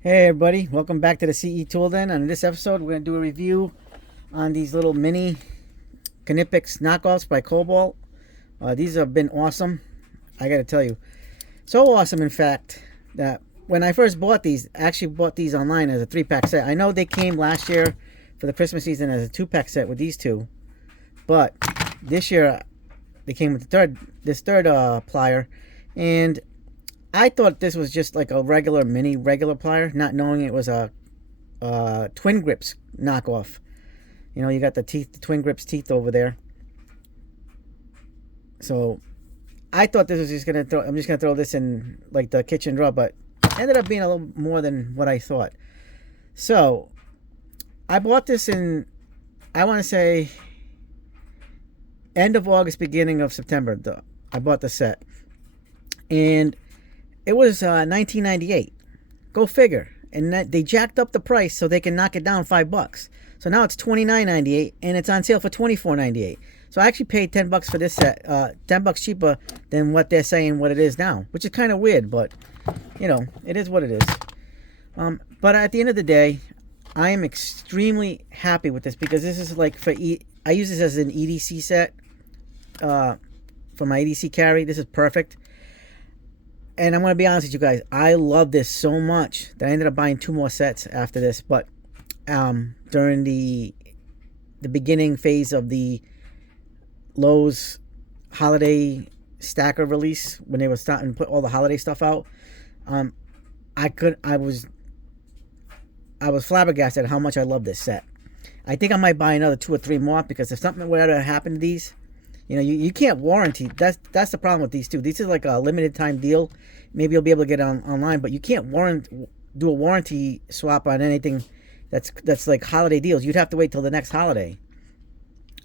Hey everybody, welcome back to the CE Tool Den. On this episode, we're going to do a review on these little mini knipex knockoffs by Kobalt. These have been awesome, I got to tell you. So awesome, in fact, that when I first bought these, I actually bought these online as a 3-pack set. I know they came last year for the Christmas season as a 2-pack set with these two, but this year they came with this third plier, and I thought this was just like a regular plier, not knowing it was a twin grips knockoff. You know, you got the teeth, the twin grips teeth over there. So I thought this was just gonna throw. I'm just gonna throw this in like the kitchen drawer, but it ended up being a little more than what I thought. So I bought this in, I want to say, end of August, beginning of September. I bought the set, and it was $19.98. Go figure. And they jacked up the price so they can knock it down $5. So now it's $29.98, and it's on sale for $24.98. So I actually paid $10 for this set, $10 cheaper than what they're saying what it is now, which is kind of weird, but you know, it is what it is. But at the end of the day, I am extremely happy with this because this is like I use this as an EDC set for my EDC carry. This is perfect. And I'm going to be honest with you guys, I love this so much that I ended up buying 2 more sets after this. But during the beginning phase of the Lowe's holiday stacker release, when they were starting to put all the holiday stuff out, I was flabbergasted at how much I love this set. I think I might buy another 2 or 3 more, because if something were to happen to these, you know, you can't warranty. That's the problem with these two. These is like a limited time deal. Maybe you'll be able to get it online, but you can't do a warranty swap on anything that's like holiday deals. You'd have to wait till the next holiday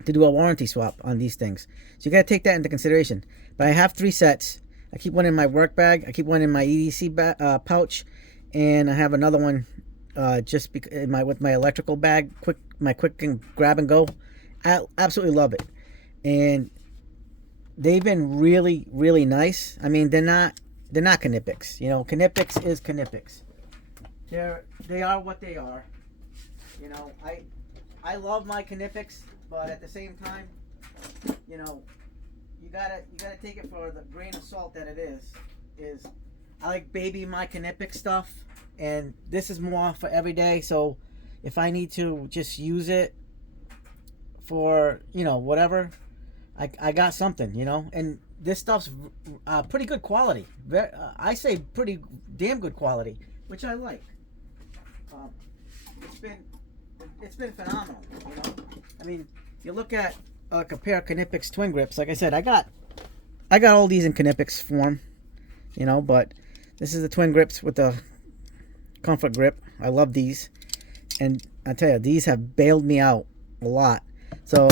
to do a warranty swap on these things. So you got to take that into consideration. But I have 3 sets. I keep one in my work bag. I keep one in my EDC pouch, and I have another one just with my electrical bag. My quick and grab and go. I absolutely love it. And they've been really, really nice. I mean, they're not knipex. You know, knipex is knipex. They are what they are. You know, I love my knipex, but at the same time, you know, you gotta take it for the grain of salt that it is. I like baby my knipex stuff, and this is more for every day. So if I need to just use it for, you know, whatever, I got something, you know. And this stuff's pretty good quality. I say pretty damn good quality, which I like. It's been phenomenal, you know. I mean, you look at a pair of knipex twin grips. Like I said, I got all these in knipex form, you know, but this is the twin grips with the comfort grip. I love these, and I tell you, these have bailed me out a lot. So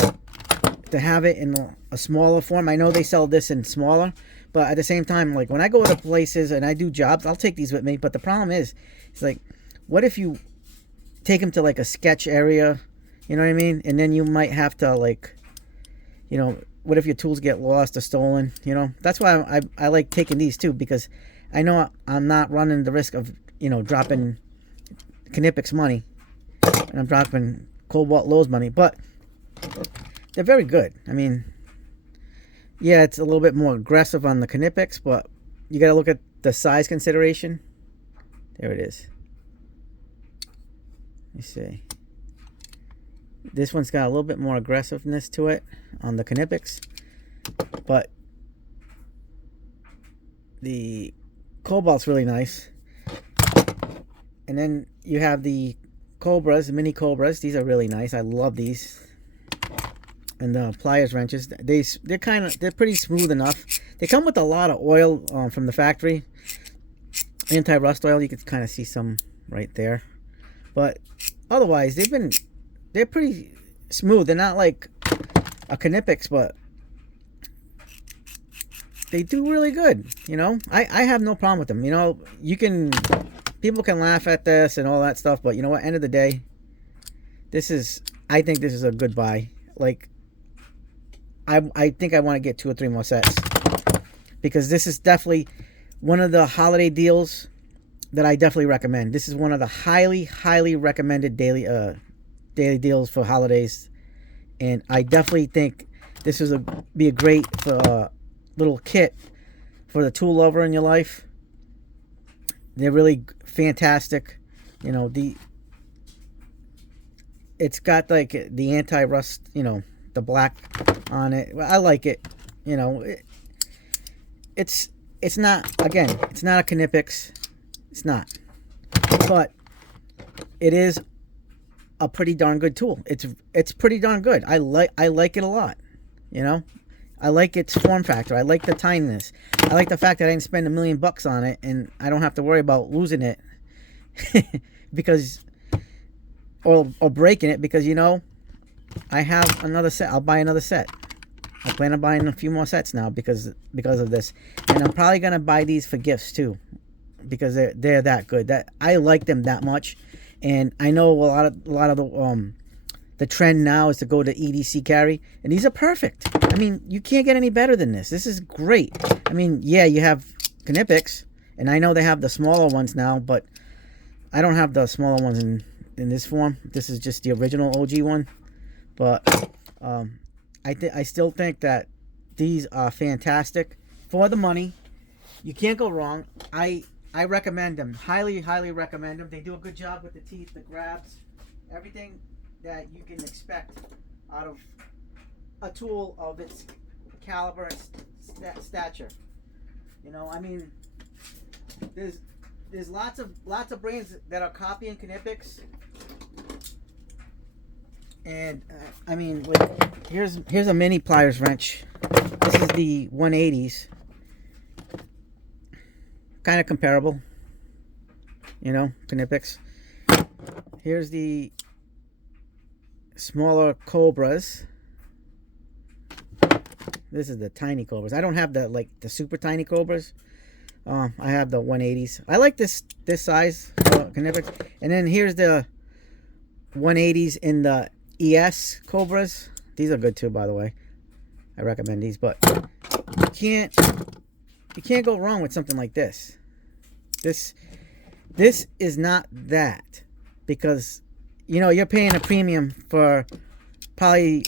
to have it in a smaller form, I know they sell this in smaller, but at the same time, like when I go to places and I do jobs, I'll take these with me. But the problem is, it's like, what if you take them to like a sketch area, you know what I mean? And then you might have to, like, you know, what if your tools get lost or stolen, you know? That's why I like taking these too, because I know I'm not running the risk of, you know, dropping knipex money, and I'm dropping Kobalt Lowe's money. But they're very good. I mean, yeah, it's a little bit more aggressive on the knipex, but you got to look at the size consideration. There it is. Let me see. This one's got a little bit more aggressiveness to it on the knipex, but the Kobalt's really nice. And then you have the Cobras, the mini Cobras. These are really nice. I love these. And the pliers wrenches, they're pretty smooth enough. They come with a lot of oil from the factory, anti-rust oil. You can kind of see some right there, but otherwise they're pretty smooth. They're not like a knipex, but they do really good. You know, I have no problem with them. You know, people can laugh at this and all that stuff, but you know what? End of the day, I think this is a good buy. Like, I think I want to get 2 or 3 more sets, because this is definitely one of the holiday deals that I definitely recommend. This is one of the highly recommended daily deals for holidays, and I definitely think this is be a great little kit for the tool lover in your life. They're really fantastic. You know, it's got like the anti-rust, you know, the black on it. I like it. You know, it's not, again, it's not a knipex. It's not, but it is a pretty darn good tool. It's pretty darn good. I like it a lot. You know, I like its form factor. I like the tininess. I like the fact that I didn't spend $1 million on it, and I don't have to worry about losing it because, or breaking it, because, you know, I have another set. I'll buy another set. I plan on buying a few more sets now because of this, and I'm probably gonna buy these for gifts too, because they're that good. That I like them that much, and I know a lot of the trend now is to go to EDC carry, and these are perfect. I mean, you can't get any better than this. This is great. I mean, yeah, you have knipex, and I know they have the smaller ones now, but I don't have the smaller ones in this form. This is just the original OG one, but I still think that these are fantastic for the money. You can't go wrong. I recommend them. Highly recommend them. They do a good job with the teeth, the grabs, everything that you can expect out of a tool of its caliber and stature. You know, I mean, there's lots of brands that are copying knipex, and I mean, here's a mini pliers wrench. This is the 180s, kind of comparable, you know, knipex. Here's the smaller cobras. This is the tiny cobras. I don't have the super tiny cobras. I have the 180s. I like this size knipex. And then here's the 180s in the ES cobras. These are good too, by the way. I recommend these, but you can't go wrong with something like this. This is not that, because, you know, you're paying a premium for probably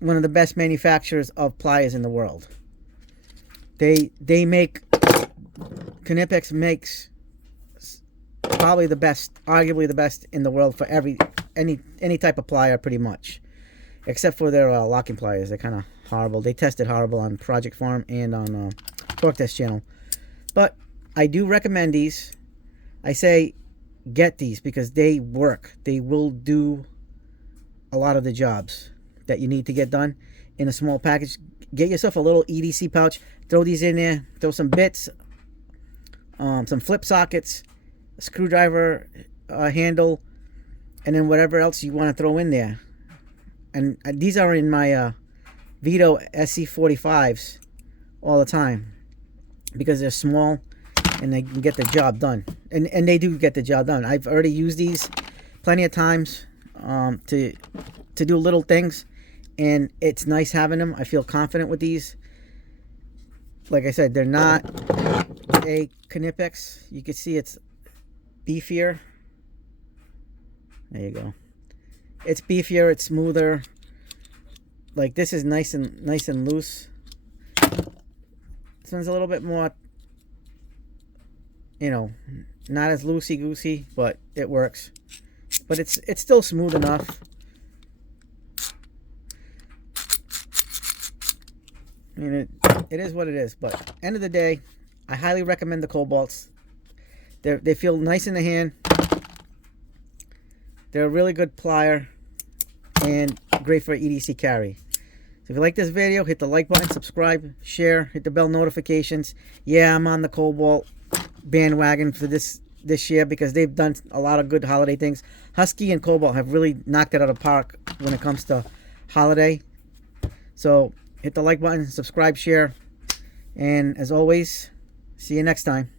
one of the best manufacturers of pliers in the world. They make, knipex makes probably the best, arguably the best in the world for any type of plier, pretty much, except for their locking pliers. They're kind of horrible. They tested horrible on Project Farm and on Torque Test channel, but I do recommend these. I say get these because they work. They will do a lot of the jobs that you need to get done in a small package. Get yourself a little EDC pouch, throw these in there, throw some bits, some flip sockets, a screwdriver handle, and then whatever else you want to throw in there. And these are in my Vito SC45s all the time because they're small and they can get the job done. And they do get the job done. I've already used these plenty of times to do little things, and it's nice having them. I feel confident with these. Like I said, they're not a knipex. You can see it's beefier. There you go. It's beefier, it's smoother. Like, this is nice and loose. This one's a little bit more, you know, not as loosey-goosey, but it works. But it's still smooth enough. I mean, it is what it is. But end of the day, I highly recommend the Kobalts. They feel nice in the hand. They're a really good plier and great for EDC carry. So if you like this video, hit the like button, subscribe, share, hit the bell notifications. Yeah, I'm on the Kobalt bandwagon for this year because they've done a lot of good holiday things. Husky and Kobalt have really knocked it out of the park when it comes to holiday. So hit the like button, subscribe, share, and as always, see you next time.